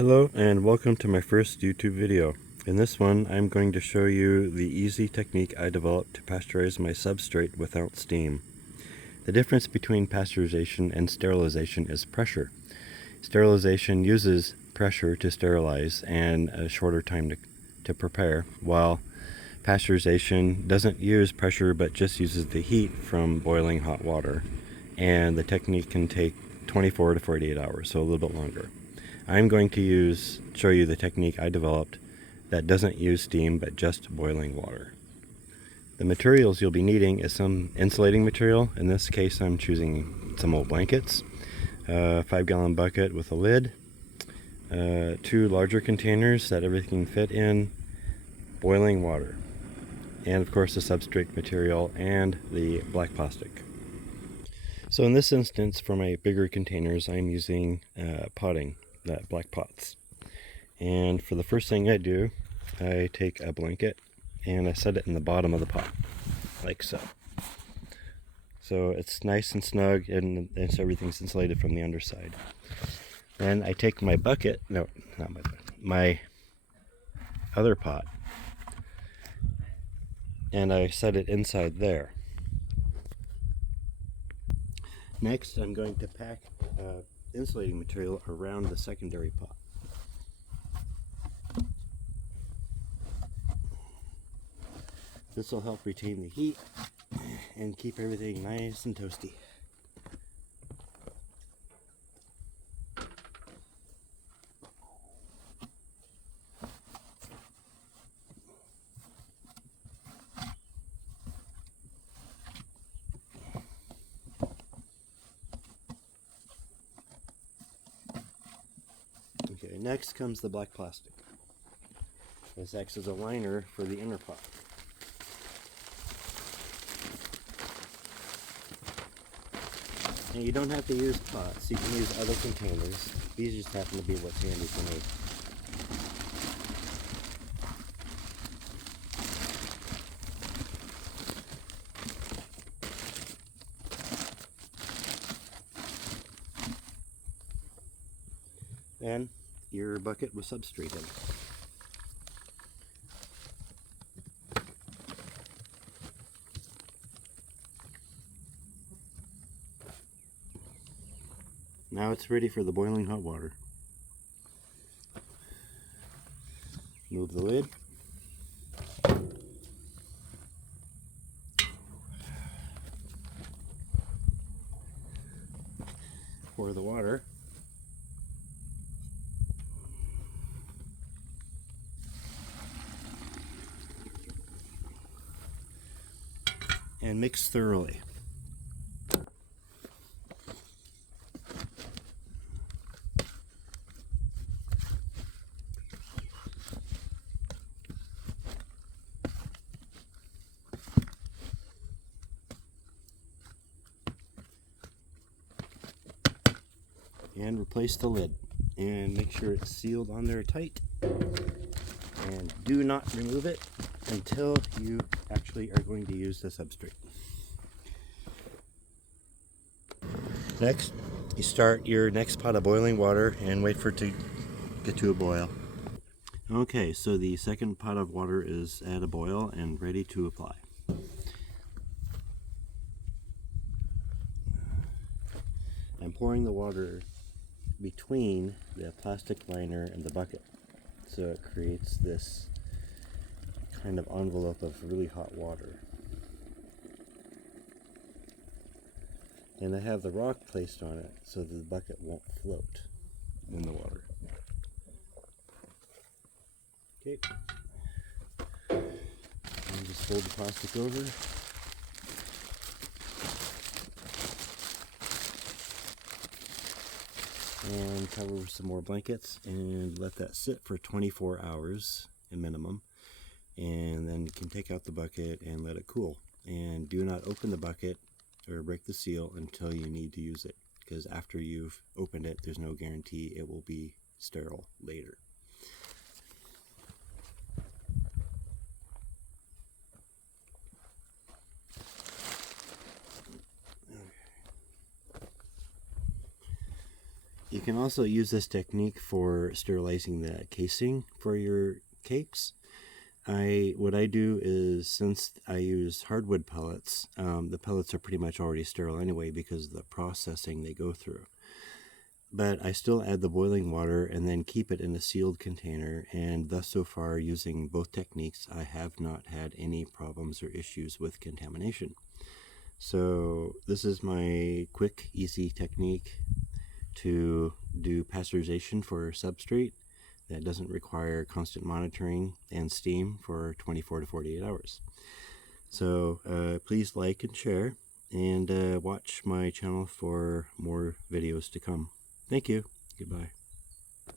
Hello and welcome to my first YouTube video. In this one I'm going to show you the easy technique I developed to pasteurize my substrate without steam. The difference between pasteurization and sterilization is pressure. Sterilization uses pressure to sterilize and a shorter time to prepare, while pasteurization doesn't use pressure but just uses the heat from boiling hot water, and the technique can take 24 to 48 hours, so a little bit longer. I'm going to show you the technique I developed that doesn't use steam but just boiling water. The materials you'll be needing is some insulating material. In this case I'm choosing some old blankets, a 5-gallon bucket with a lid, 2 larger containers that everything can fit in, boiling water, and of course the substrate material and the black plastic. So in this instance, for my bigger containers, I'm using potting, black pots. And for the first thing I do, I take a blanket and I set it in the bottom of the pot, like so. So it's nice and snug, and so everything's insulated from the underside. Then I take my bucket, no, not my bucket, my other pot, and I set it inside there. Next, I'm going to pack insulating material around the secondary pot. This will help retain the heat and keep everything nice and toasty. Okay, next comes the black plastic. This acts as a liner for the inner pot. And you don't have to use pots, you can use other containers. These just happen to be what's handy for me. Then your bucket with substrate in it. Now it's ready for the boiling hot water. Move the lid. Pour the water. And mix thoroughly. And replace the lid and make sure it's sealed on there tight, and do not remove it until you actually are going to use the substrate. Next, you start your next pot of boiling water and wait for it to get to a boil. Okay, so the second pot of water is at a boil and ready to apply. I'm pouring the water between the plastic liner and the bucket, so it creates this kind of envelope of really hot water. And I have the rock placed on it so that the bucket won't float in the water. Okay, and just fold the plastic over. And cover with some more blankets and let that sit for 24 hours a minimum, and then you can take out the bucket and let it cool. And do not open the bucket or break the seal until you need to use it, because after you've opened it, there's no guarantee it will be sterile later. You can also use this technique for sterilizing the casing for your cakes. What I do is, since I use hardwood pellets, the pellets are pretty much already sterile anyway because of the processing they go through. But I still add the boiling water and then keep it in a sealed container, and thus so far, using both techniques, I have not had any problems or issues with contamination. So this is my quick, easy technique to do pasteurization for substrate that doesn't require constant monitoring and steam for 24 to 48 hours. So please like and share, and watch my channel for more videos to come. Thank you. Goodbye.